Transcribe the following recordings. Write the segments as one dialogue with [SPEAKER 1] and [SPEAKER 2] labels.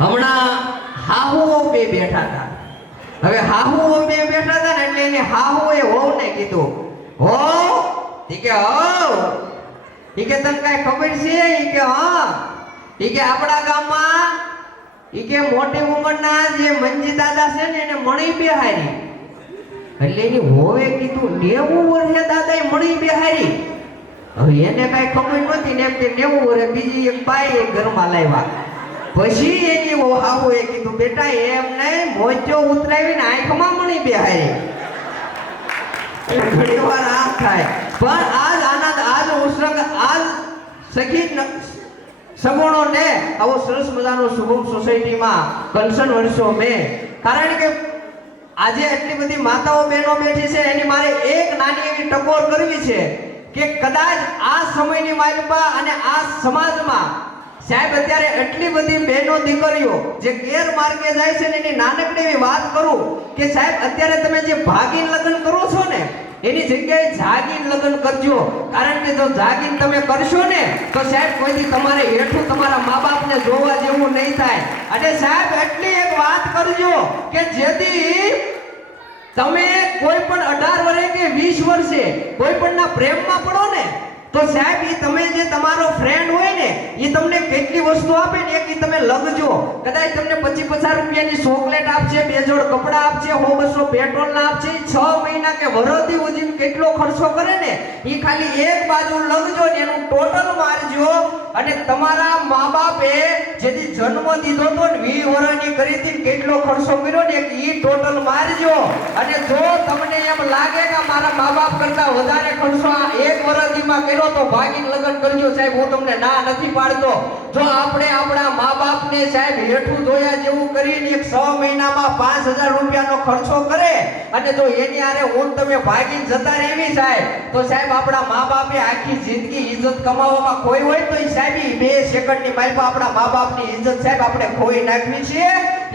[SPEAKER 1] હમણાં હાહુઓ બે બેઠા હતા. હવે હાહુઓ બે બેઠા હતા ને એટલે એને હાહુએ વહુને કીધું. હો? ઈ કે હો ઈ કે, તને કાંઈ ખબર છે? ઈ કે, હા. ઈ કે, આપણા ગામમાં ઈ કે મોટી ઉંમરના જે મંજી દાદા છે ને એને મણી બેહારી. એટલે એની હોવે કીધું, નેવું વર્ષે દાદાએ મણી બેહારી. હવે એને કાંઈ ખબર નહોતી ને એમ કે નેવું વર્ષે બીજી એક બાઈ ઘરમાં લાવ્યા. પછી એની એ કીધું, બેટા એમ નહીં મોજો ઉતરાવીને આંખમાં મણી બેહારી ઘણી વાર આ થાય. પણ આજ આનંદ આજ ઉત્સંગ, આજ સખી સગુણો ને આવો સરસ મજાનો શુભમ સોસાયટીમાં કન્સર્ન વર્ષો મેં કારણ કે આજે એટલી બધી માતાઓ બહેનો બેઠી છે, એની મારે એક નાની એવી ટકોર કરવી છે કે કદાચ આ સમયની માલિપા અને આ સમાજમાં સાહેબ, અત્યારે એટલી બધી બહેનો દીકરીઓ જે ગેરમાર્ગે જાય છે ને એની નાનકડી એવી વાત કરું કે સાહેબ, અત્યારે તમે જે ભાગીન લગ્ન કરો છો ને, એની જગ્યાએ જાગીન લગ્ન કરજો. કારણ કે જો જાગીન તમે કરશો ને, તો સાહેબ, કોઈથી તમારે હેઠું તમારા મા બાપને જોવા જેવું નહીં થાય. અને સાહેબ, એટલી એક વાત કરજો કે જેથી તમે કોઈ પણ અઢાર વર્ષે કે વીસ વર્ષે કોઈ પણ ના પ્રેમમાં પડો ને, તો સાહેબ એ તમે જે તમારો ફ્રેન્ડ હોય ને એ તમને કેટલી વસ્તુ આપે ને એક ઈ તમે લગજો કદાચ તમને પચીસ પચાસ રૂપિયાની ચોકલેટ આપશે, બે જોડ કપડાં આપશે હો બસો પેટ્રોલ ના આપશે, છ મહિના કે વરોથી ઉજીને કેટલો ખર્ચો કરે ને એ ખાલી એક બાજુ લગજો ને એનું ટોટલ મારજો. અને તમારા મા બાપે જેથી જન્મ દીધો તો ને વી વરાની કરી હતી કેટલો ખર્ચો કર્યો ને એ ટોટલ મારજો. અને જો તમને એમ લાગે કે મારા મા બાપ કરતા વધારે ખર્ચો આ એક વર્ષથીમાં કર્યો, તો ભાગીને લગ્ન કરજો સાહેબ, હું તમને ના નથી પાડતો. જો આપણે આપણા મા બાપને સાહેબ હેઠું ધોયા જેવું કરીને એક છ મહિનામાં પાંચ હજાર રૂપિયાનો ખર્ચો કરે અને જો એની આરે ઊંઘ તમે ભાગીને જતા રહેવી સાહેબ. તો સાહેબ આપણા મા બાપે આખી જિંદગી ઇજ્જત કમાવામાં ખોઈ હોય તો એ સાહેબ બે સેકન્ડની માઇલમાં આપણા મા બાપની ઇજ્જત સાહેબ આપણે ખોઈ નાખવી છે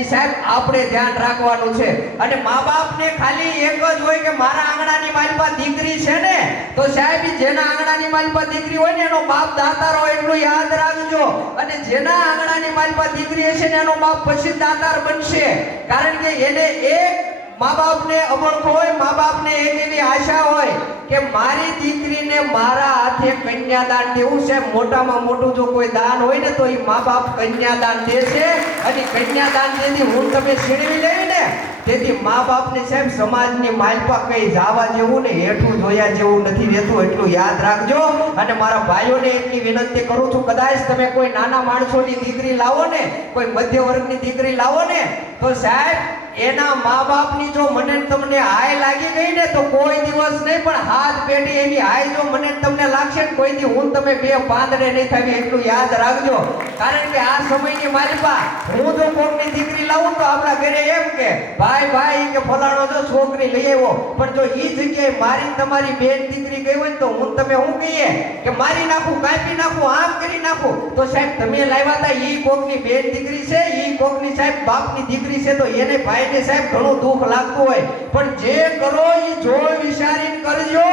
[SPEAKER 1] ઈ સાહેબ આપણે ધ્યાન રાખવાનું છે. અને મા બાપને ખાલી એક જ હોય કે મારા આંગણાની માઇલમાં દીકરી છે ને, તો સાહેબ જેના આંગણાની માલપા દીકરી હોય ને એનો બાપ દાતાર હોય એટલું યાદ રાખજો. અને જેના આંગણાની માલપા દીકરી હશે ને એનો બાપ પછી દાતાર બનશે. કારણ કે એને એક મા બાપને અમળખ હોય મા બાપને એક એવી આશા હોય કે મારી દીકરીને મારા હાથે કન્યાદાન દેવું છે. મોટામાં મોટું જો કોઈ દાન હોય ને તો એ મા બાપ કન્યાદાન દે છે અને કન્યાદાન જેથી હું તમે છીણવી ને તેથી મા બાપને સાહેબ સમાજની માલપા કઈ જાવા જેવું ને હેઠું જોયા જેવું નથી રહેતું, એટલું યાદ રાખજો. અને મારા ભાઈઓને એટલી વિનંતી કરું છું, કદાચ તમે કોઈ નાના માણસોની દીકરી લાવો ને, કોઈ મધ્ય વર્ગની દીકરી લાવો ને, તો સાહેબ એના મા બાપની જો મને તમને હાય લાગી ગઈ ને, તો કોઈ દિવસ નહીં, પણ હાથ પેટી એની હાય જો મને તમને લાગશે ને, કોઈ દી હું તમે બે પાંદડે નહીં થાવી એટલું યાદ રાખજો. કારણ કે આ સમયની મારી પા હું જો કોકની દીકરી લાવું તો આપણા ઘરે એમ કે, ભાઈ ભાઈ કે ફલાણો જો છોકરી લઈ આવ્યો. પણ જો એ જગ્યાએ મારી તમારી બેન દીકરી ગઈ હોય તો હું તમે શું કહીએ કે મારી નાખું, કાપી નાખું, આમ કરી નાખું. તો સાહેબ, તમે લાવ્યા હતા એ કોકની બેન દીકરી છે એ કોકની સાહેબ બાપની દીકરી છે, તો એને ભાઈને સાહેબ ઘણું દુઃખ લાગતું હોય. પણ જે કરો એ જોઈ વિચારીને કરજો.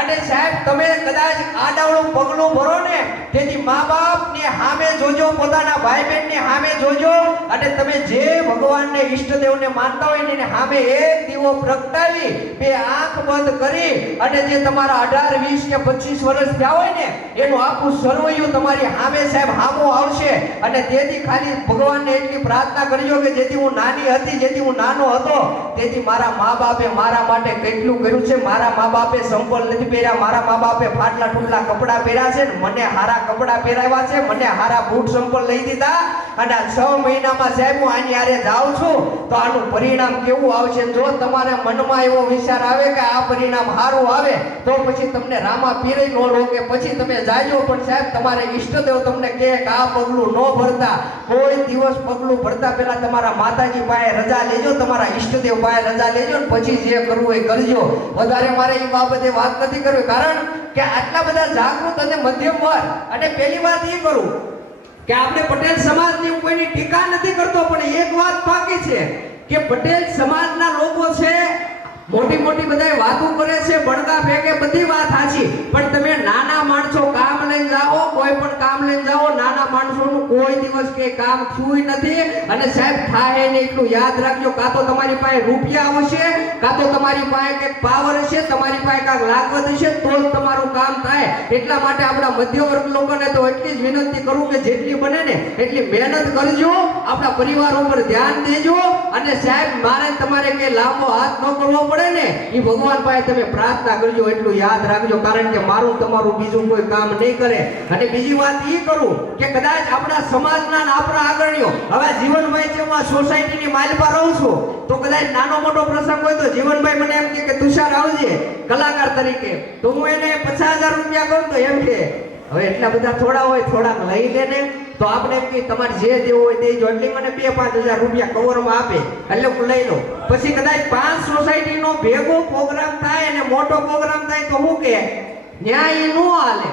[SPEAKER 1] અને સાહેબ, તમે કદાચ આડાવડું પગલું ભરો ને, તેથી મા બાપ ને સામે જોજો, પોતાના ભાઈ બહેનને સામે જોજો, અને તમે જે ભગવાનને ઈષ્ટદેવને માનતા હોય એને સામે એક દીવો પ્રગટાવી, બે આંખ બંધ કરી, અને જે તમારા અઢાર, વીસ કે પચીસ વર્ષ થયા હોય ને, એનું આખું સર્વૈયું તમારી સામે સાહેબ હામો આવશે. અને તેથી ખાલી ભગવાનને એટલી પ્રાર્થના કરજો કે જેથી હું નાની હતી, જેથી હું નાનો હતો, તેથી મારા મા બાપે મારા માટે કેટલું કર્યું છે, મારા મા બાપે સંપલ નથી પહેર્યા, મારા મા બાપે ફાટલા ટૂટલા કપડાં પહેર્યા છે મને હારા કપડાં પહેરાવ્યા છે, મને હારા બૂટ સંપલ લઈ દીધા અને છ મહિનામાં સાહેબ હું આની આરે જાઉં છું, તો આનું પરિણામ કેવું આવશે? જો તમારા મનમાં એવો વિચાર આવે કે આ પરિણામ સારું આવે, તો પછી તમને રામા પીરે નો લો કે પછી તમે જાજો. પણ સાહેબ, તમારે ઈષ્ટદેવ તમને કહે કે આ પગલું ન ભરતા. કોઈ દિવસ પગલું ભરતા પહેલા તમારા માતાજી પાસે રજા લેજો, તમારા ઈષ્ટદેવ પાસે રજા લેજો પછી જે કરવું એ કરજો. વધારે મારે એ બાબતે વાત નથી કરવી કારણ કે આટલા બધા જાગૃત અને મધ્યમ વર્ગ, અને પહેલી વાત એ કરું કે આપણે પટેલ સમાજની કોઈની ટીકા નથી કરતો, પણ એક વાત બાકી છે કે પટેલ સમાજના લોકો છે મોટી મોટી બધા વાતો કરે છે બણગા ફેંકે બધી વાત સાચી. પણ તમે નાના માણસો કામ લઈને જાઓ, કોઈ પણ કામ લઈને જાઓ, નાના માણસોનું કોઈ દિવસ કે કામ થયું નથી. અને સાહેબ, થાય ને એટલું યાદ રાખજો, કાં તો તમારી પાસે રૂપિયા આવશે કાં તો તમારી પાસે કંઈક પાવર હશે, તમારી પાસે કાંઈક લાગવત હશે, તો જ તમારું કામ થાય. એટલા માટે આપણા મધ્યવર્ગ લોકોને તો એટલી જ વિનંતી કરું કે જેટલી બને ને એટલી મહેનત કરજો, આપણા પરિવાર ઉપર ધ્યાન દેજો. અને સાહેબ, મારે તમારે કે લાંબો હાથ ન કરવો પડે. ને એ ભગવાન પાસે તમે પ્રાર્થના કરજો, એટલું યાદ રાખજો, કારણ કે મારું તમારું બીજું કોઈ કામ નહીં કરે. અને બીજી વાત એ કરું કે કદાચ આપણા સમાજના આપણા આગળીઓ હવે જીવનભાઈ છે, હું સોસાયટીની માલમાં રહું છું, તો કદાચ નાનો મોટો પ્રસંગ હોય તો જીવનભાઈ મને એમ કે કે તુષાર આવજે, કલાકાર તરીકે. તો હું એને પચાસ હજાર રૂપિયા કહું તો એમ કે હવે એટલા બધા થોડા હોય, થોડાક લઈ લે ને તો આપણે એમ કે તમારે જે દેવું હોય તે એટલે મને બે પાંચ હજાર રૂપિયા કવરમાં આપે. એટલે હું લઈ લઉં. પછી કદાચ પાંચ સોસાયટીનો ભેગો પ્રોગ્રામ થાય અને મોટો પ્રોગ્રામ થાય તો હું કે ન્યાય નો હાલે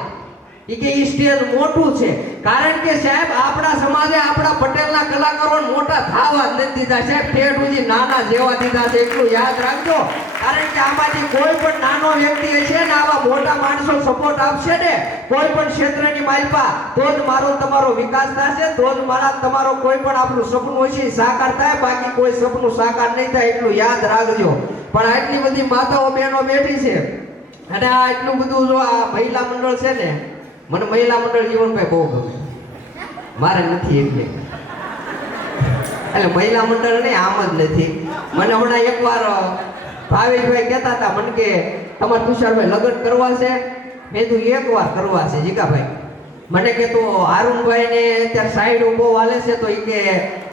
[SPEAKER 1] ઈ કે ઈ સ્ટેજ મોટું છે. કારણ કે સાહેબ, આપણા સમાજે આપણા પટેલના કલાકારો મોટા થાવા જ નથી દીધા. સાહેબ, ઠેઠુજી નાના જેવા દીધા છે, એટલું યાદ રાખજો. કારણ કે આમાંથી કોઈ પણ નાનો વ્યક્તિ હશે ને આવા મોટા માણસો સપોર્ટ આપશે ને, કોઈ પણ ક્ષેત્રની માલપા, તો જ મારો તમારો વિકાસ થશે, તો જ મારા તમારો કોઈ પણ આપણું સપનું હોય છે સાકાર થાય, બાકી કોઈ સપનું સાકાર નહીં થાય એટલું યાદ રાખજો. પણ આટલી બધી માતાઓ બહેનો બેઠી છે. અને આ એટલું બધું જો આ મહિલા મંડળ છે ને મને મહિલા મંડળ જીવનભાઈ બહુ ગમે. મારે નથી એટલે એટલે મહિલા મંડળ નહીં, આમ જ નથી. મને હમણાં એકવાર ભાવેશભાઈ કહેતા હતા, મને કે તમારે તુષારભાઈ લગ્ન કરવા છે? મેં તું એકવાર કરવા છે, જીગાભાઈ. મને કે તો હારુનભાઈ ને અત્યારે સાઈડ ઊભો વાલે છે, તો એ કે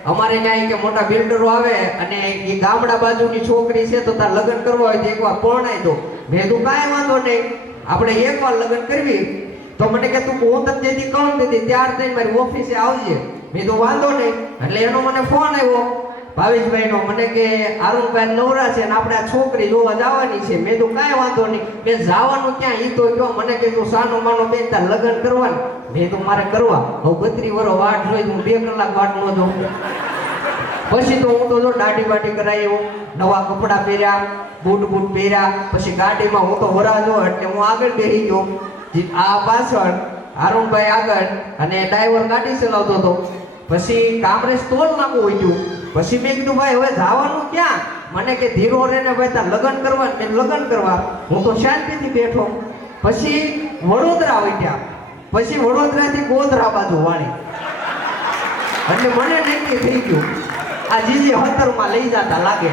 [SPEAKER 1] અમારે ત્યાં કે મોટા બિલ્ડરો આવે અને એ ગામડા બાજુની છોકરી છે, તો તાર લગ્ન કરવા હોય તો એકવાર પરણાઈ દો. મેં તું કાંઈ વાંધો નહીં. આપણે એકવાર લગ્ન કરવી. તો મને કે તું હું તને જેથી કહું તેથી ત્યાર થઈને મારી ઓફિસે આવજે. મેં તો વાંધો નહીં, એટલે એનો મને ફોન આવ્યો. ભાવેશભાઈનો મને કે, અરુણભાઈ નવરા છે ને આપણે છોકરી જોવા જવાની છે. મેં તો કાંઈ વાંધો નહીં, મેં જવાનું ક્યાં એ તો કયો મને કે, તું સાનો માનો બેન તાર લગ્ન કરવાનું. મેં તો મારે કરવા. હવે બત્રી વરો વાટ જોઈ હું બે કલાક વાટ ન જોઉં. પછી તો હું તો જો દાઢી બાટી કરાવી હું નવા કપડાં પહેર્યા, બૂટ બૂટ પહેર્યા. પછી ગાડીમાં હું તો વરાજો એટલે હું આગળ બેસી ગયો. જી- આ પાછળ હારુણભાઈ આગળ અને ડ્રાઈવર ગાડી ચલાવતો હતો. પછી કામરેજ ટોલ નાખવું ઉઠ્યું. પછી મેં કીધું, ભાઈ, હવે જવાનું ક્યાં? મને કે ધીરો રે ભાઈ, તાર લગ્ન કરવા ને લગ્ન કરવા. હું તો શાંતિથી બેઠો. પછી વડોદરા વટ્યા પછી વડોદરાથી ગોધરા બાજુ વાણી એટલે મને નક્કી થઈ ગયું, આ જીજી હતરમાં લઈ જતા લાગે.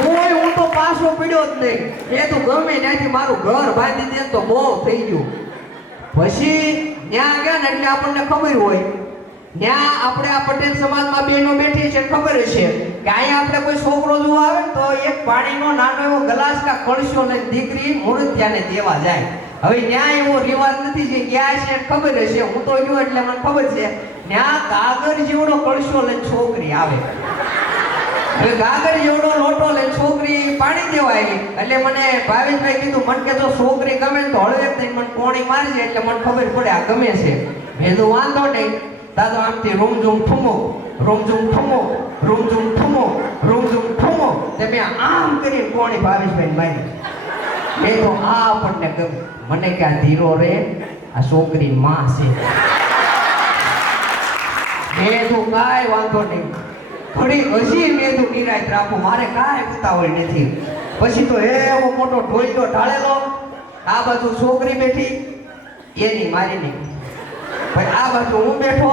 [SPEAKER 1] તોય હું તો પાછો પડ્યો જ નહીં. એ તો ગમે ત્યાંથી મારું ઘર બાંધી દે તો બહુ થઈ ગયું. પછી ત્યાં ગયા ને એટલે આપણને ખબર હોય. ત્યાં આપણે આ પટેલ સમાજમાં બહેનો બેઠી છે, ખબર છે કે અહીંયા આપણે કોઈ છોકરો જોવા આવે ને તો એક પાણીનો નાનો એવો ગ્લાસ કા કળશો ને દીકરી મૂર્તિયાને દેવા જાય. હવે ત્યાં એવો રિવાજ નથી જે ક્યાં છે ખબર હશે હું તો ગયો એટલે મને ખબર છે, ત્યાં કાગર જેવડો કળશો લઈને છોકરી આવે. ગાગર જેવડો લોટો લે, છોકરી પાણી દેવા આવી એટલે મને ભાવેશભાઈ કીધું, મને કે જો છોકરી ગમે તો હળવે થઈ મને કોણી મારજે, એટલે મને ખબર પડે આ ગમે છે. મેં વાંધો નહીં. દાદો આમથી રૂમ ઝૂમ ઠુમો રૂમ ઝૂમ ઠુમો રૂમ ઝૂમ તે મેં આમ કરી કોણી ભાવેશભાઈ મારી. મેં તો આ આપણને ગમે. મને કે આ ધીરો રે, આ છોકરી માં છે. મેં તો કાંઈ વાંધો નહીં. થોડી હજી મેં તો નિરાશ રાખું, મારે કાંઈ ઉતાવળ નથી. પછી તો એવો મોટો ઢોલતો ઢાળેલો, આ બાજુ છોકરી બેઠી, એની મારી નહીં પછી આ બાજુ હું બેઠો,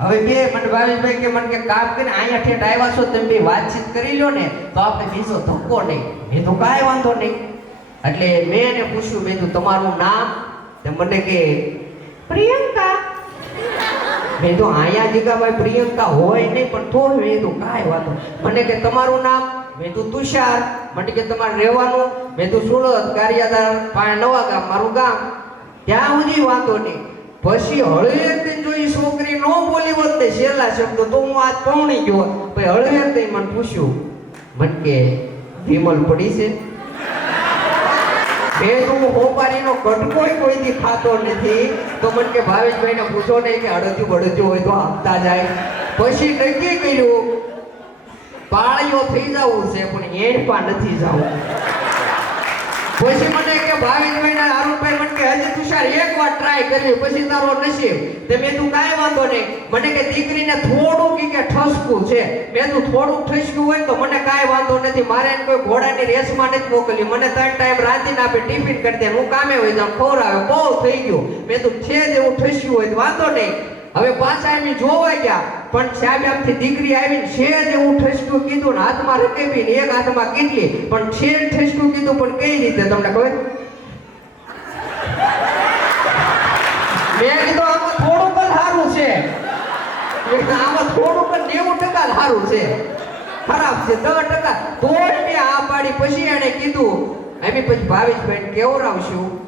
[SPEAKER 1] હવે બે મને ભાવેશભાઈ કે મને કે કામ કરીને અહીંયા ઠેઠ આવ્યા છો, તમે બે વાતચીત કરી લો ને, તો આપણે બીજો ધક્કો નહીં. મેં તો કાંઈ વાંધો નહીં. એટલે મેં એને પૂછ્યું, મેં તમારું નામ? મને કે, પ્રિયંકા મેં તો અહીંયા જીગાભાઈ પ્રિયંકા હોય નહીં, પણ થોડું મેં તો કાંઈ વાતો મને કે, તમારું નામ? મેં તો તુષાર. મને કે, તમારે રહેવાનું? મેં તો સુરત કારિયાદાર પાસે નવા ગામ, મારું ગામ. ત્યાં સુધી વાંધો નહીં. પછી હળવે જોઈ છોકરી નો બોલી હોત છેલ્લા શબ્દો, તો હું આજ પૌણી ગયો. પછી હળવે મને પૂછ્યું, મને કે, વિમલ પડી છે? મેં તો ખાતો નથી. તો મને કે ભાવેશભાઈને પૂછો નહીં કે અડદ્યું બળદ્યું હોય તો આપતા જાય. પછી નક્કી કર્યું, પાળીઓ થઈ જવું છે, પણ એડપા નથી જવું. પછી મને કે ભાવિનભાઈ ના અરુણભાઈ મને તુષાર એક વાર ટ્રાય કરવી પછી તારો નસીબ. તે મેં તું કાંઈ વાંધો નહીં. મને કે દીકરીને થોડું કી કે ઠસકું છે. મેં તું થોડું ઠસક્યું હોય તો મને કાંઈ વાંધો નથી. મારે એને કોઈ ઘોડાની રેસમાં નથી મોકલી. મને ત્રણ ટાઈમ રાંધીને આપે, ટિફિન કરી દે. હું કામે હોય જાઉં ખવડાવે બહુ થઈ ગયું. મેં તું છે જ એવું ઠસ્યું હોય તો વાંધો નહીં. હવે પાછા એમ જોવા ગયા. પણ સાહેબ આમથી દીકરી આવીને છે જ એવું ઠસકું કીધું ને, હાથમાં રકેબી ને એક હાથમાં કેટલી. પણ છે ઠસકું કીધું, પણ કઈ રીતે? તમને ખબર? મેં કીધું, આમાં થોડુંક જ સારું છે. આમાં થોડુંક જ નેવું ટકા સારું છે. ખરાબ છે, દસ ટકા. તો આ પાડી પછી એને કીધું એમ પછી ભાવેશભાઈ કેવરાવશું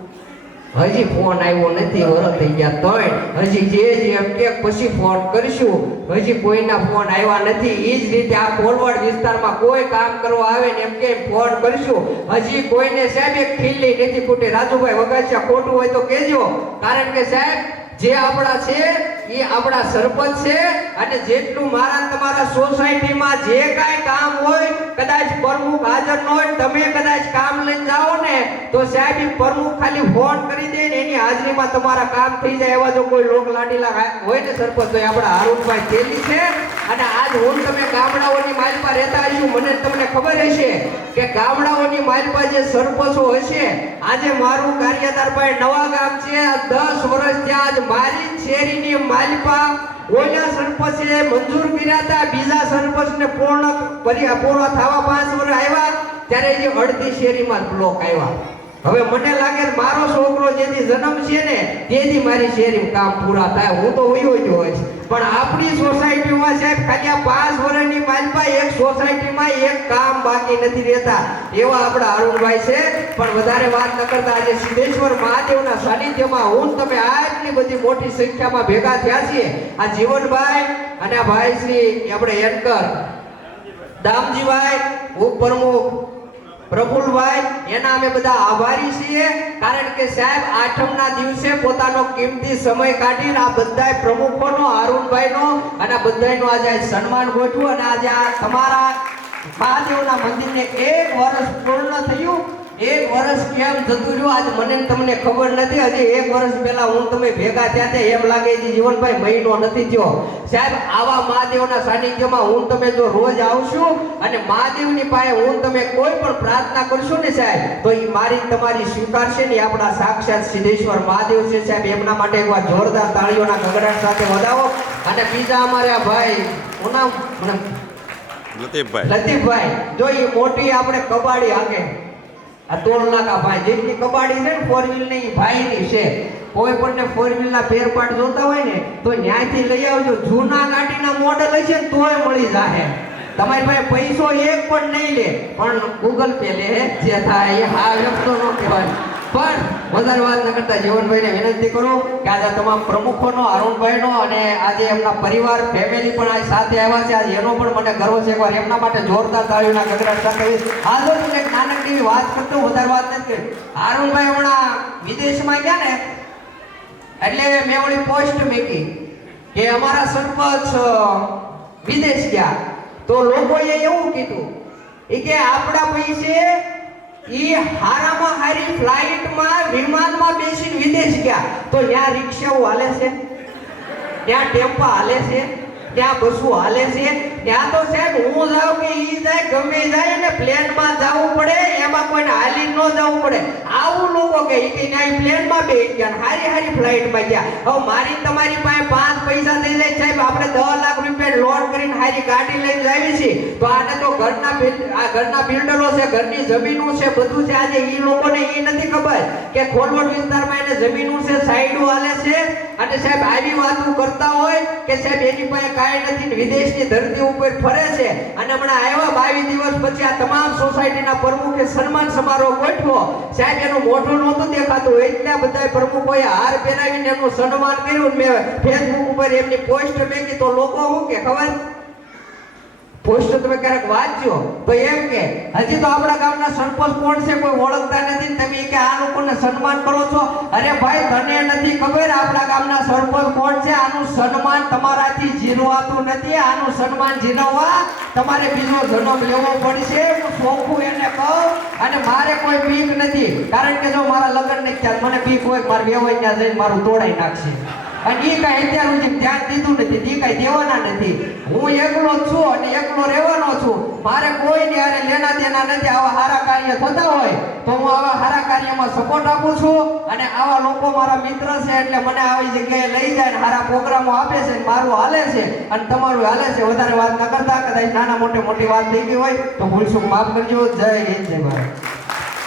[SPEAKER 1] હજી ફોન આવ્યો નથી, વરસ થઈ ગયા તોય. હજી જે જે એમ કે, પછી ફોન કરીશું. હજી કોઈના ફોન આવ્યા નથી. એ જ રીતે આ કોલવડ વિસ્તારમાં કોઈ કામ કરવા આવે ને એમ કે ફોન કરીશું. હજી કોઈને સાહેબ એક ખીલ્લી નથી ફૂટી રાજુભાઈ વગાસિયા ખોટું હોય તો કહેજો. કારણ કે સાહેબ, જે આપણા છે એ આપણા સરપંચ છે અને જેટલું મારા તમારા સોસાયટીમાં જે કાંઈ કામ હોય, કદાચ પ્રમુખ હાજર ન હોય, તમે કદાચ કામ લઈને જાઓ ને, તો સાહેબ પ્રમુખ ખાલી ફોન કરી દે ને એની હાજરીમાં તમારા કામ થઈ જાય એવા જો કોઈ લોક લાડીલા હોય ને સરપંચ, તો આપણા હારૂનભાઈ તેલી છે. અને આજ હું તમે ગામડાઓની માલપા રહેતા હશું, મને તમને ખબર હશે કે ગામડાઓની માલપા જે સરપંચો હશે, આજે મારું કાર્યદાર ભાઈ નવા ગામ છે દસ વર્ષ ત્યાં આજ મારી શેરીની માલપા ઓલા સરપંચે મંજૂર કર્યા બીજા સરપંચને પૂર્ણ કરી પૂર્ણ થવા પાંચ વર્ષ આવ્યા, ત્યારે જે અડધી શેરીમાં બ્લોક આવ્યા. હવે મને લાગે મારો છોકરો જેથી જન્મ છે ને, તેથી મારી શેરીમાં કામ પૂરા થાય. હું તો હોયો જ હોઈશ પણ આપણી સોસાયટીમાં સાહેબ, ખાલી આ પાંચ વર્ષની માલપા એક સોસાયટીમાં એક કામ બાકી નથી રહેતા. એવા આપણા અરુણભાઈ છે. પણ વધારે વાત ન કરતા. આજે સિદ્ધેશ્વર મહાદેવના સાનિધ્યમાં હું તમે આટલી બધી મોટી સંખ્યામાં ભેગા થયા છીએ. આ જીવનભાઈ અને આ ભાઈ શ્રી આપણે એન્કર દામજીભાઈ ઉપપ્રમુખ પ્રફુલભાઈ, એના અમે બધા આભારી છીએ, કારણ કે સાહેબ આઠમના દિવસે પોતાનો કિંમતી સમય કાઢીને આ બધાય પ્રમુખોનો અરુણભાઈનો અને આ બધાયનો આજે સન્માન ગોઠવું અને આજે આ તમારા મહાદેવના મંદિરને એક વર્ષ પૂર્ણ થયું. એક વર્ષ કેમ જતું રહ્યું? આજ મને તમને ખબર નથી. હજી એક વર્ષ પહેલા હું તમે ભેગા થયા તે એમ લાગે છે જીવનભાઈ મહિનો નથી થયો. સાહેબ આવા મહાદેવના સાનિધ્યમાં હું તમે જો રોજ આવશું અને મહાદેવની પાસે હું તમે કોઈ પણ પ્રાર્થના કરશો ને સાહેબ તો એ મારી તમારી સ્વીકારશે ને આપણા સાક્ષાત સિદ્ધેશ્વર મહાદેવ છે સાહેબ. એમના માટે એકવાર જોરદાર તાળીઓના ગગડાટ સાથે વધાવો. અને બીજા અમારા ભાઈ હું નામ?
[SPEAKER 2] લતીફભાઈ.
[SPEAKER 1] લતીફભાઈ. જો એ મોટી આપણે કબાડી હાકે. આ તોલના નાકા ભાઈ, જેટલી કબાડી છે ને ફોર વ્હીલની ભાઈની છે. કોઈ પણ ને ફોર વ્હીલ ના ફેર પાર્ટ જોતા હોય ને, તો ન્યાયથી લઈ આવજો. જૂના ગાડીના મોડલ હશે ને, તોય મળી જાહે. તમારી પાસે પૈસો એક પણ નહીં લે. પણ ગૂગલ પે લે જે થાય એ હા વ્યક્તો નો કહેવાય. પણ વધારે વાત ન કરતા જીવનભાઈને વિનંતી કરું કે આજે તમામ પ્રમુખોનો, અરુણભાઈનો અને આજે એમના પરિવાર ફેમિલી પણ આજ સાથે આવ્યા છે. આજે એનો પણ મને ગર્વ છે. એકવાર એમના માટે જોરદાર તાળીઓના ગગડાટ સાથે હાલો તમને નાનકડી એવી વાત કરતો વધારે વાત નથી અરુણભાઈ હમણાં વિદેશમાં ગયા ને, એટલે મેં ઓલી પોસ્ટ મૂકી કે અમારા સરપંચ વિદેશ ગયા. તો લોકોએ એવું કીધું કે આપણા પૈસે ઈ હારામાં હારી ફ્લાઇટમાં, વિમાનમાં બેસીને વિદેશ ગયા. તો ત્યાં રિક્ષાઓ હાલે છે, ત્યાં ટેમ્પા હાલે છે, ત્યાં બસો હાલે છે. ત્યાં તો સાહેબ હું જાઉં કે ઈ જાય, ગમે જાય અને પ્લેનમાં જવું પડે, એમાં કોઈને હાલી ન જવું પડે. આવું લોકો કે ઈ કે ત્યાં પ્લેનમાં બે ગયા હારી હારી ફ્લાઇટમાં ગયા. હવે મારી તમારી પાસે પાંચ પૈસા દઈ લે, સાહેબ, આપણે દસ લાખ રૂપિયા લોન કરીને હારી ગાડી લઈને લાવી છે તો આને તો ઘરના આ ઘરના બિલ્ડરો છે, ઘરની જમીનો છે, બધું છે, આજે એ લોકોને એ નથી ખબર કે ખોલવટ વિસ્તારમાં એને જમીનો છે, સાઈડો હાલે છે. અને સાહેબ, આવી વાતો કરતા હોય કે સાહેબ, એની પાસે કાંઈ નથી વિદેશની ધરતી ઉપર ફરે છે. અને હમણાં આવ્યા બાવીસ દિવસ પછી આ તમામ સોસાયટીના પ્રમુખે સન્માન સમારોહ ગોઠવો સાહેબ, એનું મોઢું નહોતું દેખાતું. એટલે બધા પ્રમુખોએ હાર પહેરાવીને એમનું સન્માન કર્યું. મેં ફેસબુક ઉપર એમની પોસ્ટ મેકી તો લોકો શું કે ખબર? પોસ્ટ તમે ક્યારેક વાંચજો તો એમ કે, હજી તો આપણા ગામના સરપંચ કોણ છે? કોઈ ઓળખતા નથી. તમે કે, આ લોકોને સન્માન કરો છો? અરે ભાઈ, તને નથી ખબર આપણા ગામના સરપંચ કોણ છે? આનું સન્માન તમારાથી જીરવાતું નથી. આનું સન્માન જીરવવા તમારે બીજો જન્મ લેવો પડશે. હું શોખું એને કહું અને મારે કોઈ બીક નથી. કારણ કે જો મારા લગ્ન ને ખ્યાલ, મને બીક હોય મારે હોય ત્યાં જઈને મારું તોડાઈ નાખશે. અને એ કાંઈ અત્યાર સુધી ધ્યાન દીધું નથી એ કાંઈ દેવાના નથી. હું એકલો જ છું અને એકલો રહેવાનો છું. મારે કોઈ હારે લેના દેના નથી, આવા સારા કાર્ય થતા હોય, તો હું આવા સારા કાર્યમાં સપોર્ટ આપું છું અને આવા લોકો મારા મિત્ર છે એટલે મને આવી જગ્યાએ લઈ જાય ને સારા પ્રોગ્રામો આપે છે મારું હાલે છે અને તમારું હાલે છે. વધારે વાત ન કરતા, કદાચ નાના મોટે મોટી વાત થઈ ગઈ હોય, તો ભૂલશું, માફ કરજો. જય હિન્દ, જય ભારત.